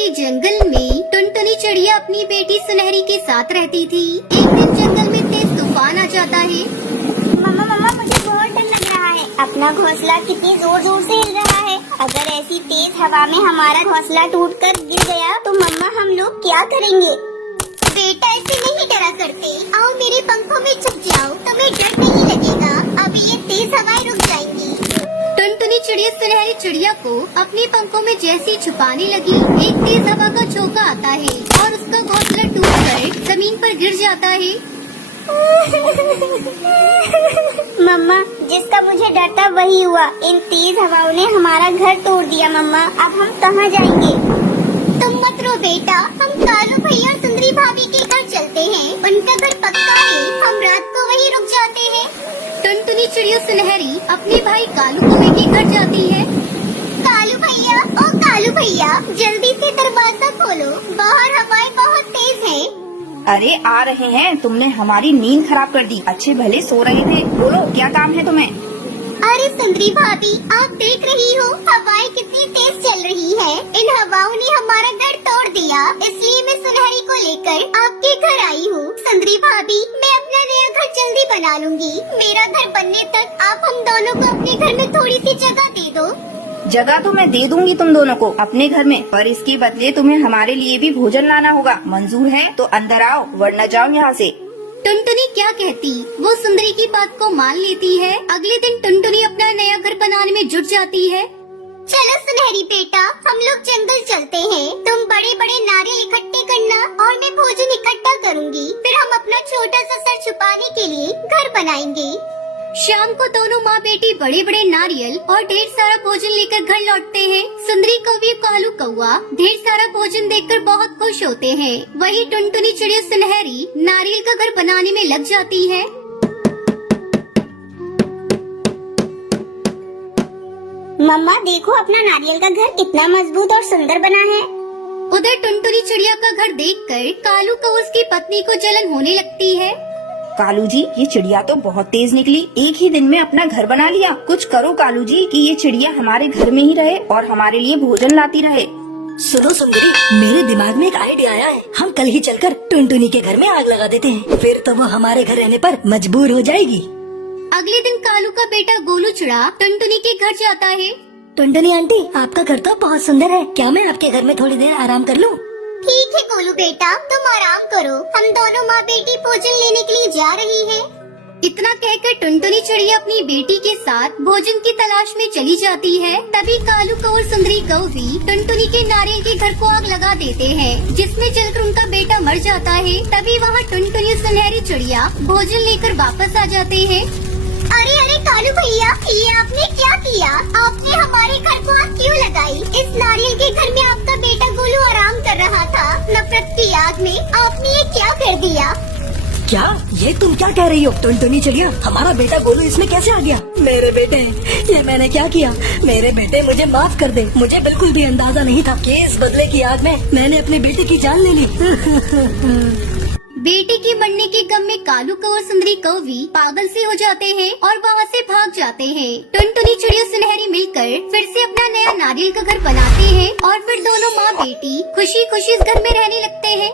के जंगल में टुनटुनी चिड़िया अपनी बेटी सुनहरी के साथ रहती थी। एक दिन जंगल में तेज तूफान आ जाता है। मम्मा मम्मा मुझे बहुत डर लग रहा है। अपना घोंसला कितनी जोर जोर से हिल रहा है। अगर ऐसी तेज हवा में हमारा घोंसला टूटकर गिर गया तो मम्मा हम लोग क्या करेंगे? बेटा ऐसे नहीं डरा करते। आओ मेरे पंखों में छुप जाओ, तुम्हें डर नहीं लगेगा। अभी ये तेज हवाएं रुक जाएंगी। टुनटुनी चिड़िया सुनहरी चिड़िया को अपने पंखों में जैसे छुपाने लगी, एक तेज हवा का झोंका आता है और उसका घोंसला टूटकर जमीन पर गिर जाता है। मम्मा जिसका मुझे डर था वही हुआ। इन तेज हवाओं ने हमारा घर तोड़ दिया। मम्मा अब हम कहाँ जाएंगे? तुम मत रो बेटा, हम कालू भैया सुंदरी भाभी के घर चलते हैं। उनका घर पक्का है, हम रात को वहीं रुक जाते हैं। टुनटुनी चिड़िया सुनहरी अपने भाई कालू कौवे के घर जाती है। कालू भैया, ओ कालू भैया, जल्दी से दरवाजा खोलो, बाहर हवाएं बहुत तेज है। अरे आ रहे हैं, तुमने हमारी नींद खराब कर दी। अच्छे भले सो रहे थे, बोलो क्या काम है तुम्हें? अरे सुंदरी भाभी, आप देख रही हो हवाएं कितनी तेज चल रही है। इन हवाओं ने हमारा घर तोड़ दिया, इसलिए मैं सुनहरी को लेकर आपके घर आई हूँ। सुंदरी भाभी, मैं अपना नया घर जल्दी बना लूंगी। मेरा घर बनने तक आप हम दोनों को अपने घर में थोड़ी सी जगह दे दो। जगह तो मैं दे दूंगी तुम दोनों को अपने घर में, पर इसके बदले तुम्हें हमारे लिए भी भोजन लाना होगा। मंजूर है तो अंदर आओ, वरना जाओ यहाँ से। टुनटुनी क्या कहती, वो सुंदरी की बात को मान लेती है। अगले दिन टुनटुनी अपना नया घर बनाने में जुट जाती है। चलो सुनहरी बेटा, हम लोग जंगल चलते हैं। तुम बड़े बड़े नारियल इकट्ठे करना और मैं भोजन इकट्ठा करूंगी। फिर हम अपना छोटा सा सर छुपाने के लिए घर बनाएंगे। शाम को दोनों माँ बेटी बड़े बड़े नारियल और ढेर सारा भोजन लेकर घर लौटते हैं। सुंदरी कौवी कालू कौवा ढेर सारा भोजन देखकर बहुत खुश होते हैं। वहीं टुनटुनी चिड़िया सुनहरी नारियल का घर बनाने में लग जाती है। मम्मा देखो अपना नारियल का घर कितना मजबूत और सुंदर बना है। उधर टुनटुनी चिड़िया का घर देखकर कालू को उसकी पत्नी को जलन होने लगती है। कालू जी, ये चिड़िया तो बहुत तेज निकली, एक ही दिन में अपना घर बना लिया। कुछ करो कालू जी कि ये चिड़िया हमारे घर में ही रहे और हमारे लिए भोजन लाती रहे। सुनो सुंदरी, मेरे दिमाग में एक आइडिया आया है। हम कल ही चलकर टुनटुनी के घर में आग लगा देते हैं, फिर तो वो हमारे घर रहने पर मजबूर हो जाएगी। अगले दिन कालू का बेटा गोलू चिड़ा टुनटुनी के घर जाता है। टुनटुनी आंटी, आपका घर तो बहुत सुंदर है, क्या मैं आपके घर में थोड़ी देर आराम कर लूं? ठीक है गोलू बेटा, तुम आराम करो, हम दोनों माँ बेटी भोजन लेने के लिए जा रही हैं। इतना कहकर टुनटुनी चिड़िया अपनी बेटी के साथ भोजन की तलाश में चली जाती है। तभी कालू और सुंदरी कौवी टुनटुनी के नारियल के घर को आग लगा देते हैं, जिसमें जलकर उनका बेटा मर जाता है। तभी वहाँ टुनटुनी सुनहरी चिड़िया भोजन लेकर वापस आ जाते हैं। अरे अरे कालू भैया, ये आपने क्या किया? आपने हमारे घर को आग क्यों लगाई? इस नारियल के घर में आपका बेटा गोलू आराम कर रहा था। नफरत की आग में आपने ये क्या कर दिया? क्या ये तुम क्या कह रही हो टुनटुनी चिड़िया? हमारा बेटा गोलू इसमें कैसे आ गया? मेरे बेटे, ये मैंने क्या किया? मेरे बेटे मुझे माफ कर दे। मुझे बिल्कुल भी अंदाजा नहीं था कि इस बदले की आग में मैंने अपने बेटे की जान ले ली। बेटे के मरने के गम में कालू और सुंदरी कौवी पागल से हो जाते हैं और वहाँ से भाग जाते हैं। टुनटुनी चिड़िया सुनहरी मिलकर फिर से अपना नया नारियल का घर बनाते हैं और फिर दोनों माँ बेटी खुशी खुशी इस घर में रहने लगते हैं।